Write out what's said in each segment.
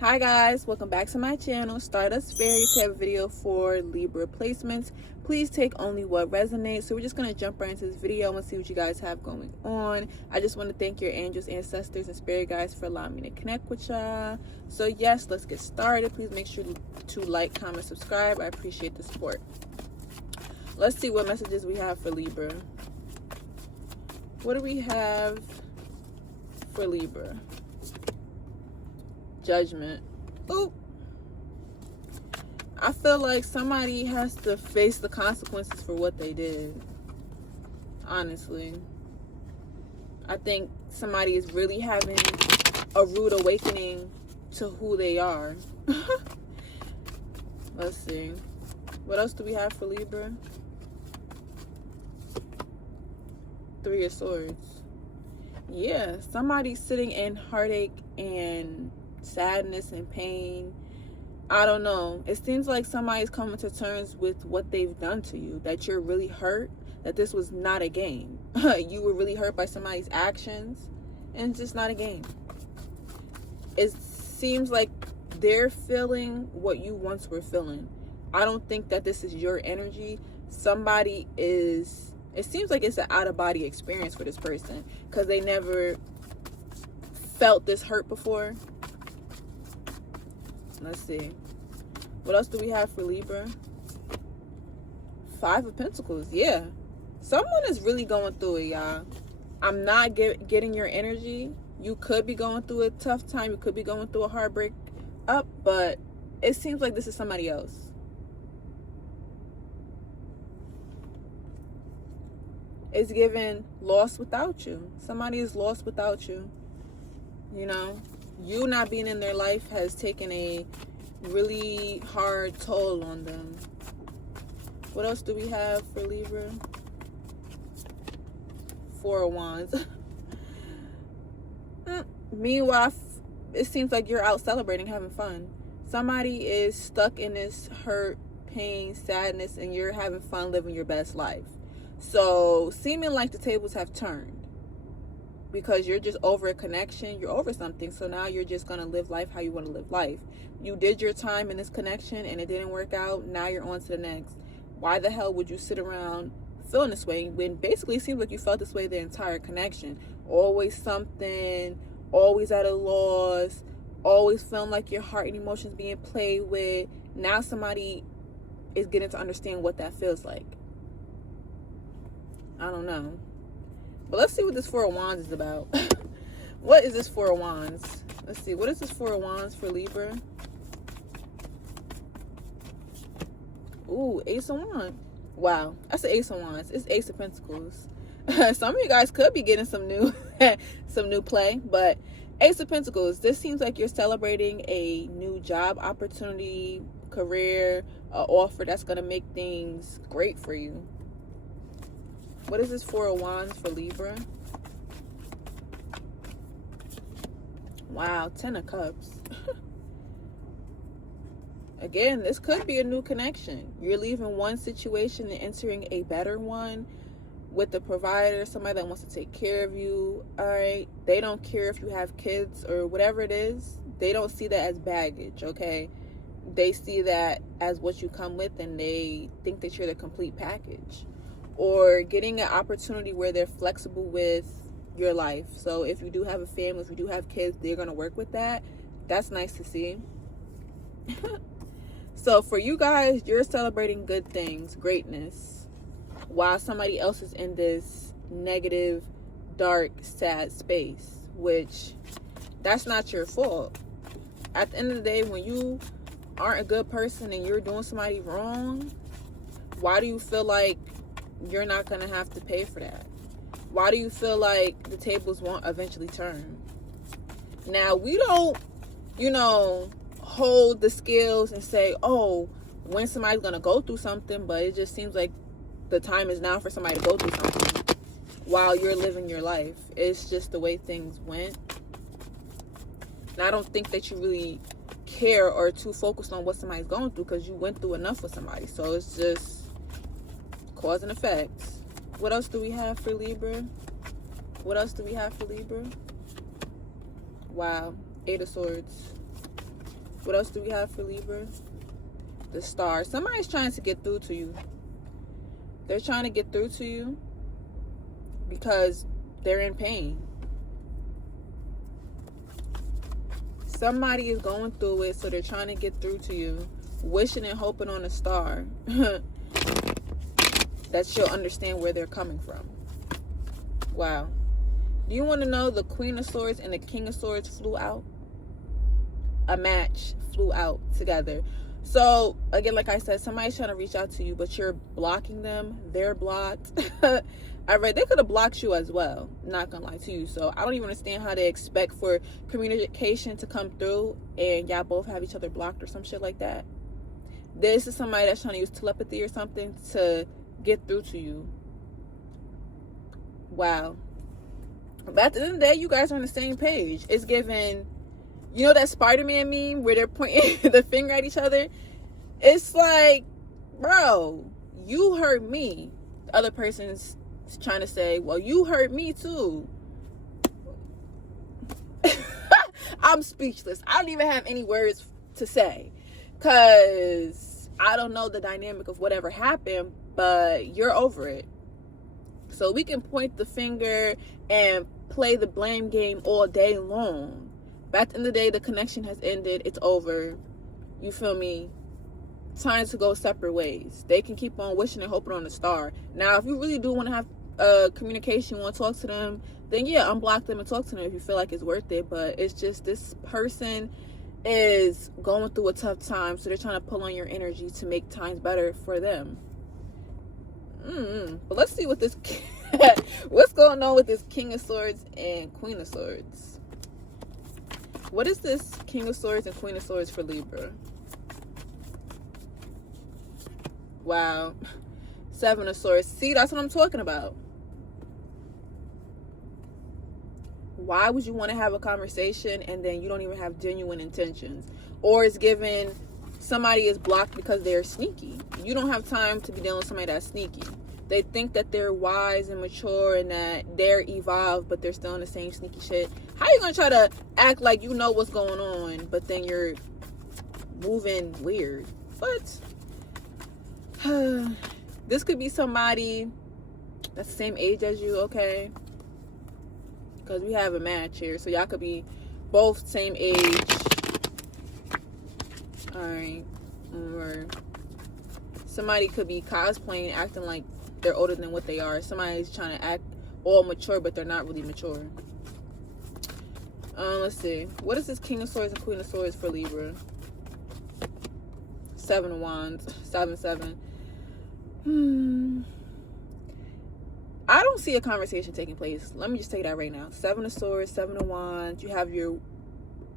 Hi guys, welcome back to my channel. Stardust Fairy Tale video for Libra placements. Please take only what resonates. So we're just going to jump right into this video and see what you guys have going on. I just want to thank your angels, ancestors, and spirit guides for allowing me to connect with y'all. So yes, let's get started. Please make sure to like, comment, subscribe. I appreciate the support. Let's see what messages we have for Libra. What do we have for Libra? Judgment. Oop. I feel like somebody has to face the consequences for what they did. Honestly. I think somebody is really having a rude awakening to who they are. Let's see. What else do we have for Libra? Three of Swords. Yeah, somebody's sitting in heartache and sadness and pain. I don't know. It seems like somebody's coming to terms with what they've done to you, that you're really hurt, that this was not a game. You were really hurt by somebody's actions, and it's just not a game. It seems like they're feeling what you once were feeling. I don't think that this is your energy. Somebody is, it seems like it's an out-of-body experience for this person because they never felt this hurt before. Let's see. What else do we have for Libra? Five of Pentacles. Yeah. Someone is really going through it, y'all. I'm not getting your energy. You could be going through a tough time. You could be going through a heartbreak up, but it seems like this is somebody else. It's given lost without you. Somebody is lost without you. You know? You not being in their life has taken a really hard toll on them. What else do we have for Libra? Four of Wands. Meanwhile, it seems like you're out celebrating, having fun. Somebody is stuck in this hurt, pain, sadness, and you're having fun living your best life. So, seeming like the tables have turned. Because you're just over a connection, you're over something, so now you're just going to live life how you want to live life. You did your time in this connection and it didn't work out, now you're on to the next. Why the hell would you sit around feeling this way when basically it seems like you felt this way the entire connection? Always something, always at a loss, always feeling like your heart and emotions being played with. Now somebody is getting to understand what that feels like. I don't know. But let's see what this Four of Wands is about. What is this Four of Wands? Let's see. What is this Four of Wands for Libra? Ooh, Ace of Wands. Wow. That's the Ace of Wands. It's Ace of Pentacles. Some of you guys could be getting some new some new play. But Ace of Pentacles. This seems like you're celebrating a new job opportunity, career, offer that's going to make things great for you. What is this Four of Wands for Libra? Wow, Ten of Cups. Again, this could be a new connection. You're leaving one situation and entering a better one with a provider, somebody that wants to take care of you. All right. They don't care if you have kids or whatever it is. They don't see that as baggage, okay? They see that as what you come with, and they think that you're the complete package. Or getting an opportunity where they're flexible with your life. So if you do have a family, if you do have kids, they're going to work with that. That's nice to see. So for you guys, you're celebrating good things, greatness, while somebody else is in this negative, dark, sad space, which that's not your fault. At the end of the day, when you aren't a good person and you're doing somebody wrong, why do you feel like you're not going to have to pay for that? Why do you feel like the tables won't eventually turn? Now, we don't, hold the scales and say, oh, when somebody's going to go through something, but it just seems like the time is now for somebody to go through something while you're living your life. It's just the way things went. And I don't think that you really care or too focused on what somebody's going through because you went through enough with somebody. So it's just cause and effect. What else do we have for Libra? What else do we have for Libra? Wow. 8 of Swords. What else do we have for Libra? The Star. Somebody's trying to get through to you. They're trying to get through to you because they're in pain. Somebody is going through it, so they're trying to get through to you, wishing and hoping on a star that you'll understand where they're coming from. Wow. Do you want to know the Queen of Swords and the King of Swords flew out? A match flew out together. So, again, like I said, somebody's trying to reach out to you, but you're blocking them. They're blocked. I read they could have blocked you as well. Not gonna lie to you. So, I don't even understand how they expect for communication to come through and y'all both have each other blocked or some shit like that. This is somebody that's trying to use telepathy or something to get through to you. Wow. But at the end of the day, you guys are on the same page. It's given, you know that Spider-Man meme where they're pointing the finger at each other? It's like, bro, you hurt me. The other person's trying to say, well, you hurt me too. I'm speechless. I don't even have any words to say because I don't know the dynamic of whatever happened, but you're over it. So we can point the finger and play the blame game all day long. But at the end of the day, the connection has ended. It's over. You feel me? Time to go separate ways. They can keep on wishing and hoping on the star. Now, if you really do want to have communication, want to talk to them, then yeah, unblock them and talk to them if you feel like it's worth it. But it's just this person is going through a tough time, so they're trying to pull on your energy to make times better for them. But let's see what this what's going on with this King of Swords and Queen of Swords. What is this King of Swords and Queen of Swords for Libra? Wow. Seven of Swords. See, that's what I'm talking about. Why would you want to have a conversation and then you don't even have genuine intentions? Or it's given somebody is blocked because they're sneaky. You don't have time to be dealing with somebody that's sneaky. They think that they're wise and mature and that they're evolved, but they're still in the same sneaky shit. How you gonna try to act like you know what's going on, but then you're moving weird? But this could be somebody that's the same age as you, okay? Because we have a match here, so y'all could be both same age. Alright. Or somebody could be cosplaying, acting like they're older than what they are. Somebody's trying to act all mature, but they're not really mature. Let's see. What is this King of Swords and Queen of Swords for Libra? Seven of Wands. 7-7. I don't see a conversation taking place. Let me just say that right now. Seven of Swords, Seven of Wands. You have your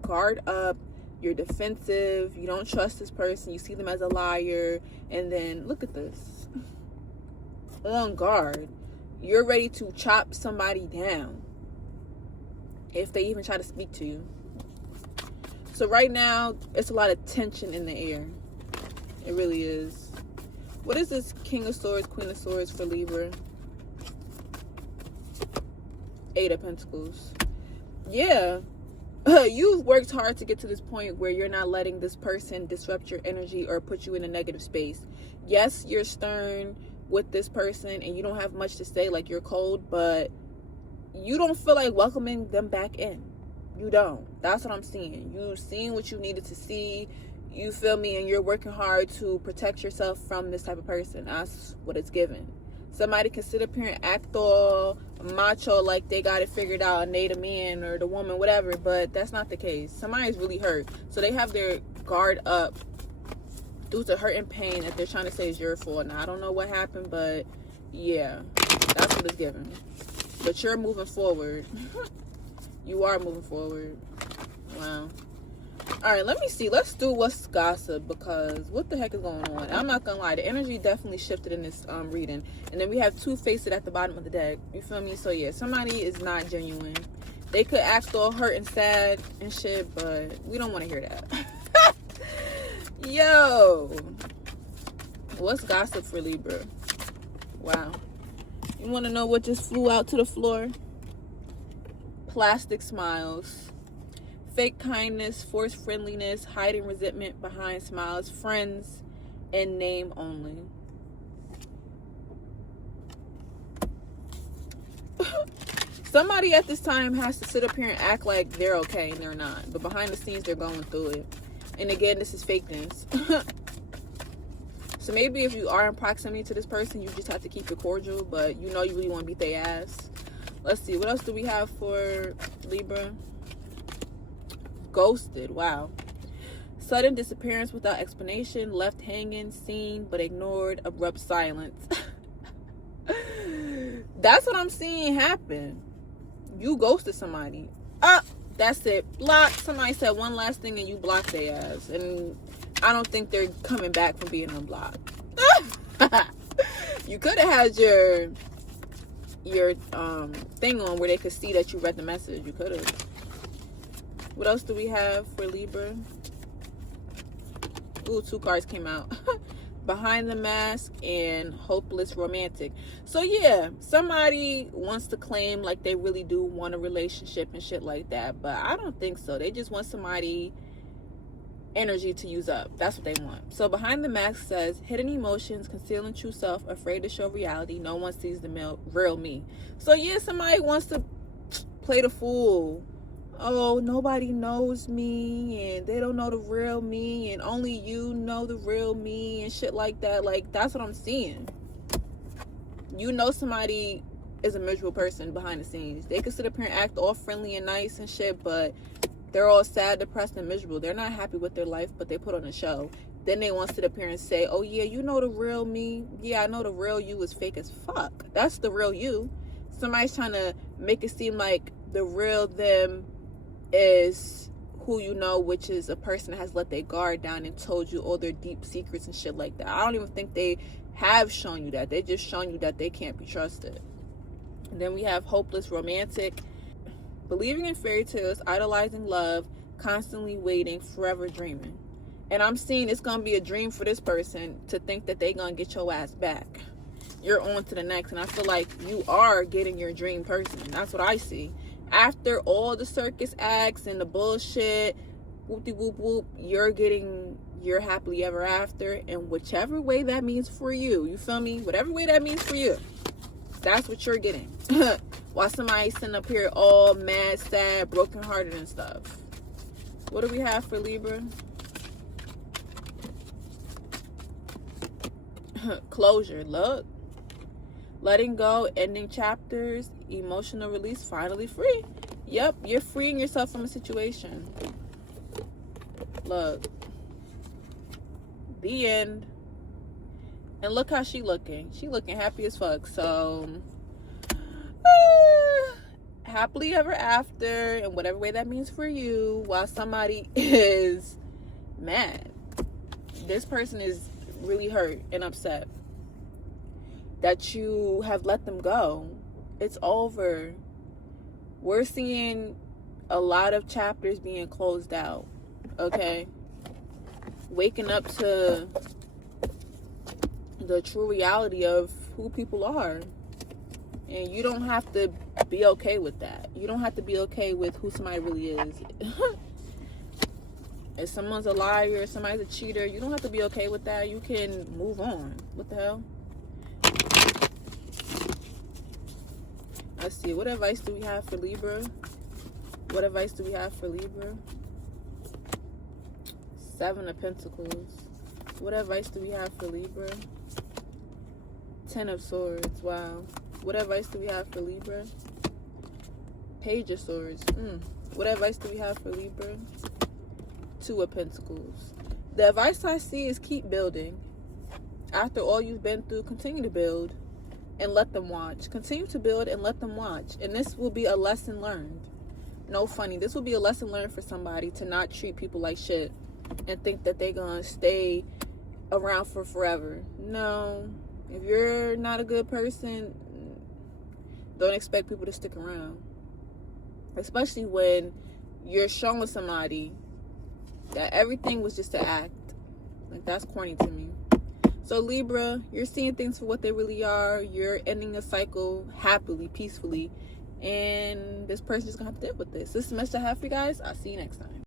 guard up. You're defensive. You don't trust this person. You see them as a liar. And then, look at this. On guard. You're ready to chop somebody down if they even try to speak to you. So right now, it's a lot of tension in the air. It really is. What is this King of Swords, Queen of Swords for Libra? Eight of Pentacles. Yeah. You've worked hard to get to this point where you're not letting this person disrupt your energy or put you in a negative space. Yes, you're stern with this person and you don't have much to say, like you're cold, but you don't feel like welcoming them back in. You don't. That's what I'm seeing. You've seen what you needed to see. You feel me? And you're working hard to protect yourself from this type of person. That's what it's given. Somebody can sit up here and act all macho like they got it figured out and they the man or the woman, whatever, but that's not the case. Somebody's really hurt. So they have their guard up due to hurt and pain that they're trying to say is your fault. Now, I don't know what happened, but yeah, that's what it's given. But you're moving forward. You are moving forward. Wow. All right, let me see. Let's do what's gossip, because what the heck is going on? I'm not gonna lie, the energy definitely shifted in this reading. And then we have Two-Faced at the bottom of the deck. You feel me? So yeah, somebody is not genuine. They could act all hurt and sad and shit, but we don't want to hear that. Yo, what's gossip for Libra? Wow. You want to know what just flew out to the floor? Plastic smiles. fake kindness, forced friendliness, hiding resentment behind smiles, friends in name only. Somebody at this time has to sit up here and act like they're okay and they're not. But behind the scenes, they're going through it. And again, this is fakeness. So maybe if you are in proximity to this person, you just have to keep it cordial. But you know you really want to beat their ass. Let's see. What else do we have for Libra? Ghosted. Wow. Sudden disappearance without explanation. Left hanging, seen but ignored. Abrupt silence. That's what I'm seeing happen. You ghosted somebody. That's it. Block. Somebody said one last thing and you blocked their ass. And I don't think they're coming back from being unblocked. You could have had your thing on where they could see that you read the message. You could have. What else do we have for Libra? Ooh, 2 cards came out. Behind the mask and hopeless romantic. So yeah, somebody wants to claim like they really do want a relationship and shit like that, but I don't think so. They just want somebody energy to use up. That's what they want. So behind the mask says hidden emotions, concealing true self, afraid to show reality, no one sees the real me. So yeah, somebody wants to play the fool. Oh, nobody knows me and they don't know the real me and only you know the real me and shit like that. Like, that's what I'm seeing. You know somebody is a miserable person behind the scenes. They could sit up here and act all friendly and nice and shit, but they're all sad, depressed, and miserable. They're not happy with their life, but they put on a show. Then they want to sit up here and say, oh yeah, you know the real me. Yeah, I know the real you is fake as fuck. That's the real you. Somebody's trying to make it seem like the real them is who you know, which is a person that has let their guard down and told you all their deep secrets and shit like that. I don't even think they have shown you that. They just shown you that they can't be trusted. And then we have hopeless romantic, believing in fairy tales, idolizing love, constantly waiting, forever dreaming. And I'm seeing it's gonna be a dream for this person to think that they gonna get your ass back. You're on to the next, and I feel like you are getting your dream person. That's what I see. After all the circus acts and the bullshit, whoop-de-whoop-whoop, you're getting your happily ever after in whichever way that means for you. You feel me? Whatever way that means for you. That's what you're getting. While somebody's sitting up here all mad, sad, brokenhearted and stuff. What do we have for Libra? Closure. Look. Letting go, ending chapters, emotional release, finally free. Yep, you're freeing yourself from a situation. Look. The end. And look how she looking. She looking happy as fuck. So, happily ever after in whatever way that means for you, while somebody is mad. This person is really hurt and upset that you have let them go. It's over. We're seeing a lot of chapters being closed out. Okay? Waking up to the true reality of who people are. And you don't have to be okay with that. You don't have to be okay with who somebody really is. If someone's a liar, somebody's a cheater, you don't have to be okay with that. You can move on. What the hell? Let's see. What advice do we have for Libra? What advice do we have for Libra? 7 of Pentacles. What advice do we have for Libra? 10 of Swords. Wow. What advice do we have for Libra? Page of Swords. What advice do we have for Libra? 2 of Pentacles. The advice I see is keep building. After all you've been through, continue to build and let them watch. Continue to build and let them watch. And this will be a lesson learned. No funny. This will be a lesson learned for somebody to not treat people like shit and think that they're gonna stay around for forever. No. If you're not a good person, don't expect people to stick around. Especially when you're showing somebody that everything was just to act. Like, that's corny to me. So Libra, you're seeing things for what they really are. You're ending a cycle happily, peacefully. and this person's just gonna have to deal with this. This is the message I have for you guys. I'll see you next time.